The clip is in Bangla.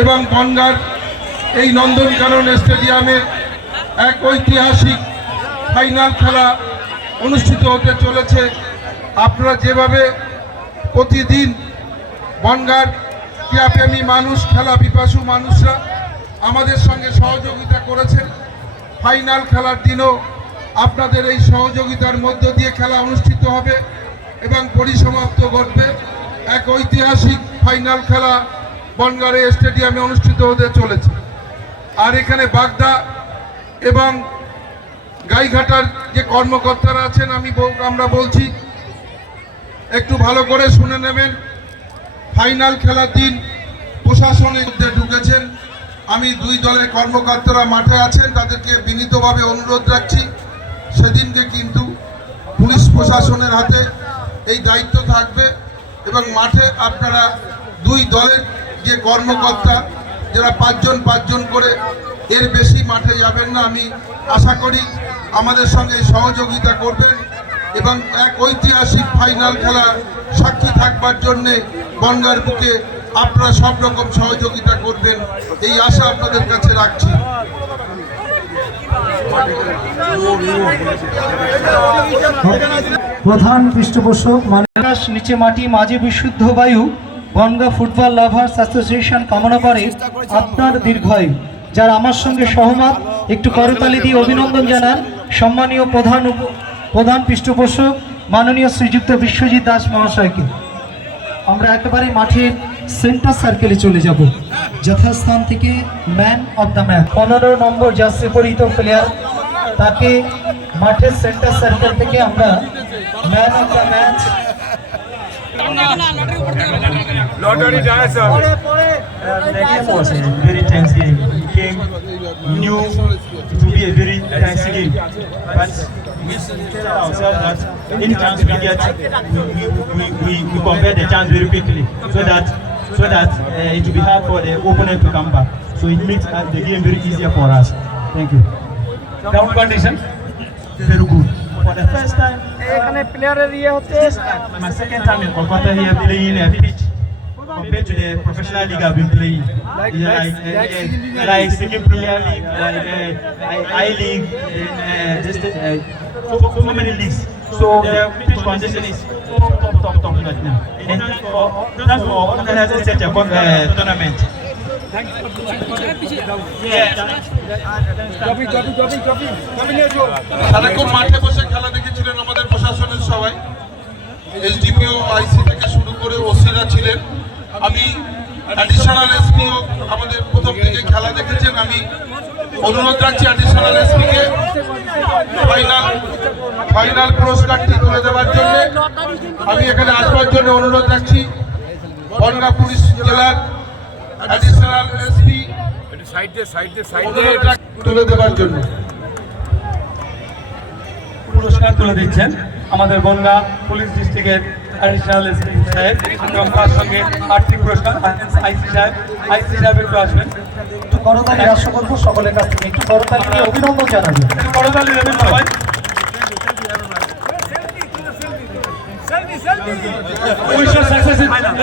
এবং বনগার এই নন্দনকানন স্টেডিয়ামে এক ঐতিহাসিক ফাইনাল খেলা অনুষ্ঠিত হতে চলেছে। আপনারা যেভাবে প্রতিদিন বনগার ক্রীড়াপ্রেমী মানুষ, খেলা পিপাসু মানুষরা আমাদের সঙ্গে সহযোগিতা করেছেন, ফাইনাল খেলার দিনও আপনাদের এই সহযোগিতার মধ্য দিয়ে খেলা অনুষ্ঠিত হবে এবং পরিসমাপ্ত ঘটবে। এক ঐতিহাসিক ফাইনাল খেলা বনগাঁড়ে স্টেডিয়ামে অনুষ্ঠিত হতে চলেছে। আর এখানে বাগদা এবং গাইঘাটার যে কর্মকর্তারা আছেন, আমি আমরা বলছি, একটু ভালো করে শুনে নেবেন। ফাইনাল খেলার দিন প্রশাসনের মধ্যে ঢুকেছেন। আমি দুই দলের কর্মকর্তারা মাঠে আছেন, তাদেরকে বিনীতভাবে অনুরোধ রাখছি। সেদিনকে কিন্তু পুলিশ প্রশাসনের হাতে এই দায়িত্ব থাকবে এবং মাঠে আপনারা দুই দলের যে কর্মকর্তা যারা পাঁচজন পাঁচজন করে এর বেশি মাঠে যাবেন না আমি আশা করি আমাদের সঙ্গে সহযোগিতা করবেন এবং এক ঐতিহাসিক ফাইনাল খেলা সাক্ষী থাকবার জন্যে বনগার বুকে আপনারা সব রকম সহযোগিতা করবেন এই আশা আপনাদের কাছে রাখছি। প্রধান পৃষ্ঠপোষক মানিকাস নিচে মাটি মাঝে বিশুদ্ধ বায়ু। বনগা ফুটবল লাভার্স অ্যাসোসিয়েশন কামনা করে আপনার দীর্ঘায়ু যারা আমার সঙ্গে সহমত একটু করতালি দিয়ে অভিনন্দন জানান সম্মানীয় প্রধান উপ- প্রধান পৃষ্ঠপোষক মাননীয় শ্রীযুক্ত বিশ্বজিৎ দাস মহাশয়কে। আমরা একেবারে মাঠের সেন্টার সার্কেলে চলে যাব। যথাস্থান থেকে ম্যান অব দ্য ম্যাচ পনেরো নম্বর জার্সি পরিহিত প্লেয়ার তাকে মাঠের সেন্টার সার্কেল থেকে আমরা man of the match lottery tire service. game was a very tense game. It came, knew it would be a very tense game. But we tell ourselves that any chance we get, we, we, we, we compare the chance very quickly so that so that uh, it will be hard for the opponent to come back. So it makes uh, the game very easier for us. Thank you. Ground condition? Very good. For the first time, uh, this, uh, my second time in Kolkata here playing a pitch compared to the professional league I've been playing. Like- Yeah, like- like, uh, like uh, Senior like Senior Premier League, like uh, I- I League, and uh, just uh, so, so many leagues. So the pitch condition is top, top, top, top notch now. And thanks for, thanks for organizing such a uh, tournament. Yeah. টপি টপি টপি টপি টপি নিয়ে এসো সারাক্ষণ মাঠে বসে খেলা দেখেছিলেন আমাদের প্রশাসনের সবাই এসডিপিও আইসি থেকে শুরু করে ওসিরা ছিলেন আমি অ্যাডিশনাল এসপিও আমাদের প্রথম থেকে খেলা দেখেছেন, আমি অনুরোধ রাখছি অ্যাডিশনাল এসপিকে ফাইনাল ফাইনাল পুরস্কারটি তুলে দেওয়ার জন্য। আমি এখানে আসবার জন্য অনুরোধ রাখছি। বনগা পুলিশ জেলার অ্যাডিশনাল এসপি তুলে দেওয়ার জন্য। পুরস্কার তুলে দিচ্ছেন আমাদের বনগা পুলিশ ডিস্ট্রিক্টের অ্যাডিশনাল এসপি সাহেব এবং তার সঙ্গে আর্থিক পুরস্কার আইসি সাহেব আইসি সাহেব একটু আসবেন। একটু করতালি আশা করব সকলের কাছ থেকে। একটু করতালি দিয়ে অভিনন্দন জানাবেন একটু করতালি দেবেন সবাই। you success in final.